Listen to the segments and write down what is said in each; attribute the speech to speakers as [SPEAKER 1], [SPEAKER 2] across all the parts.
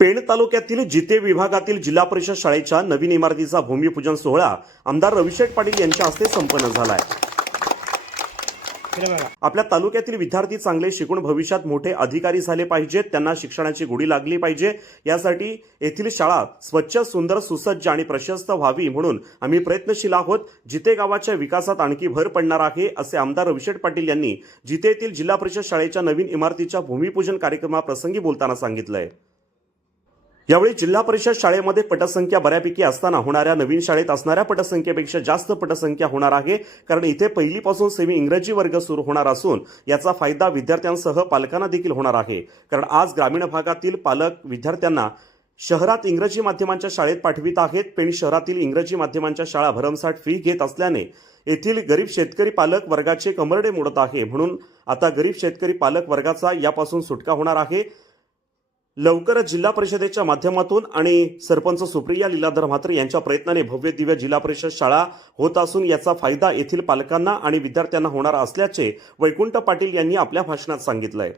[SPEAKER 1] पेण तालुक्यातील जिते विभागातील जिल्हा परिषद शाळेच्या नवीन इमारतीचा भूमिपूजन सोहळा आमदार रविशेठ पाटील यांच्या हस्ते संपन्न झालाय. आपल्या तालुक्यातील विद्यार्थी चांगले शिकून भविष्यात मोठे अधिकारी झाले पाहिजेत त्यांना शिक्षणाची गोडी लागली पाहिजे यासाठी येथील शाळा स्वच्छ सुंदर सुसज्ज आणि प्रशस्त व्हावी म्हणून आम्ही प्रयत्नशील आहोत. जिते गावाच्या विकासात आणखी भर पडणार आहे असे आमदार रविशेठ पाटील यांनी जिते येथील जिल्हा परिषद शाळेच्या नवीन इमारतीच्या भूमिपूजन कार्यक्रमाप्रसंगी बोलताना सांगितलंय. यावेळी जिल्हा परिषद शाळेमध्ये पटसंख्या बऱ्यापैकी असताना होणाऱ्या नवीन शाळेत असणाऱ्या पटसंख्येपेक्षा जास्त पटसंख्या होणार आहे. कारण इथे पहिलीपासून सेमी इंग्रजी वर्ग सुरू होणार असून याचा फायदा विद्यार्थ्यांसह पालकांना देखील होणार आहे. कारण आज ग्रामीण भागातील पालक विद्यार्थ्यांना शहरात इंग्रजी माध्यमांच्या शाळेत पाठवित आहेत. पेण शहरातील इंग्रजी माध्यमांच्या शाळा भरमसाठ फी घेत असल्याने येथील गरीब शेतकरी पालक वर्गाचे कमरडे मोडत आहे. म्हणून आता गरीब शेतकरी पालक वर्गाचा यापासून सुटका होणार आहे. लवकरच जिल्हा परिषदेच्या माध्यमातून आणि सरपंच सुप्रिया लीलाधर म्हात्रे यांच्या प्रयत्नाने भव्य दिव्य जिल्हा परिषद शाळा होत असून याचा फायदा येथील पालकांना आणि विद्यार्थ्यांना होणार असल्याचे वैकुंठ पाटील यांनी आपल्या भाषणात सांगितलंय.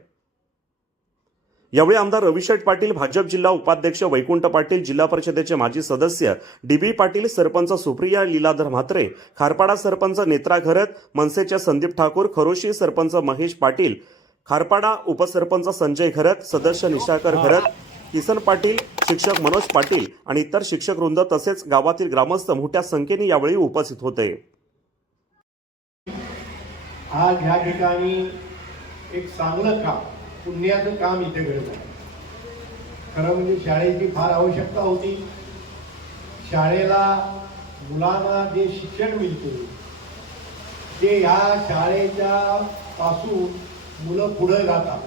[SPEAKER 1] यावेळी आमदार रविशेठ पाटील भाजप जिल्हा उपाध्यक्ष वैकुंठ पाटील जिल्हा परिषदेचे माजी सदस्य डी बी पाटील सरपंच सुप्रिया लीलाधर म्हात्रे खारपाडा सरपंच नेत्रा घरत मनसेचे संदीप ठाकूर खरोशी सरपंच महेश पाटील खारपाडा उपसरपंच संजय घरत सदस्य निशाकर घरत किसन पाटील शिक्षक मनोज पाटील आणि इतर शिक्षक वृंद तसेच गावातील ग्रामस्थ मोठ्या संख्येने यावेळी उपस्थित होते.
[SPEAKER 2] आज ह्या ठिकाणी एक चांगलं काम पुण्याचं काम इथे घडत आहे खरं म्हणजे शाळेची फार आवश्यकता होती. शाळेला मुलांना जे शिक्षण मिळते ते ह्या शाळेच्या पासून मुलं पुढे जातात.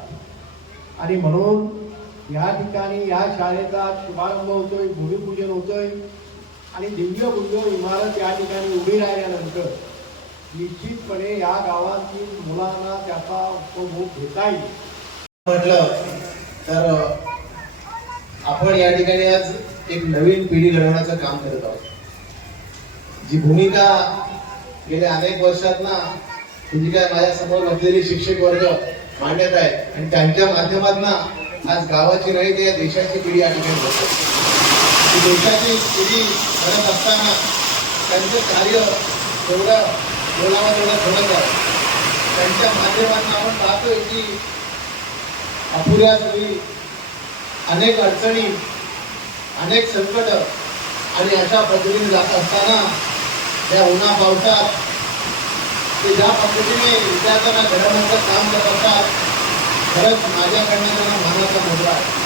[SPEAKER 2] आणि म्हणून या ठिकाणी या शाळेचा शुभारंभ होतोय भूमिपूजन होतोय. आणि दिव्य भव्य इमारत या ठिकाणी उभी राहिल्यानंतर निश्चितपणे या गावातील मुलांना त्याचा उपभोग घेता येईल.
[SPEAKER 3] म्हटलं तर आपण या ठिकाणी आज एक नवीन पिढी घडवण्याचं काम करत आहोत. जी भूमिका गेल्या अनेक वर्षात ना म्हणजे काय माझ्यासमोर शिक्षक वर्ग मांडत आहे आणि त्यांच्या माध्यमातून आज गावाची नाही तर या देशाची पिढी या ठिकाणी बसते. देशाची पिढी घडत असताना त्यांचं कार्य तेवढं बोलावं तेवढं घडत आहे. त्यांच्या माध्यमातून आपण पाहतोय की अपुऱ्या सोयी अनेक अडचणी अनेक संकट आणि अशा पद्धतीने जात असताना या उन्हा पावसात की ज्या पद्धतीने विद्यार्थ्यांना घडवण्याचं काम करत असतात खरंच माझ्याकडनं त्यांना मानाचा मुद्रा आहे.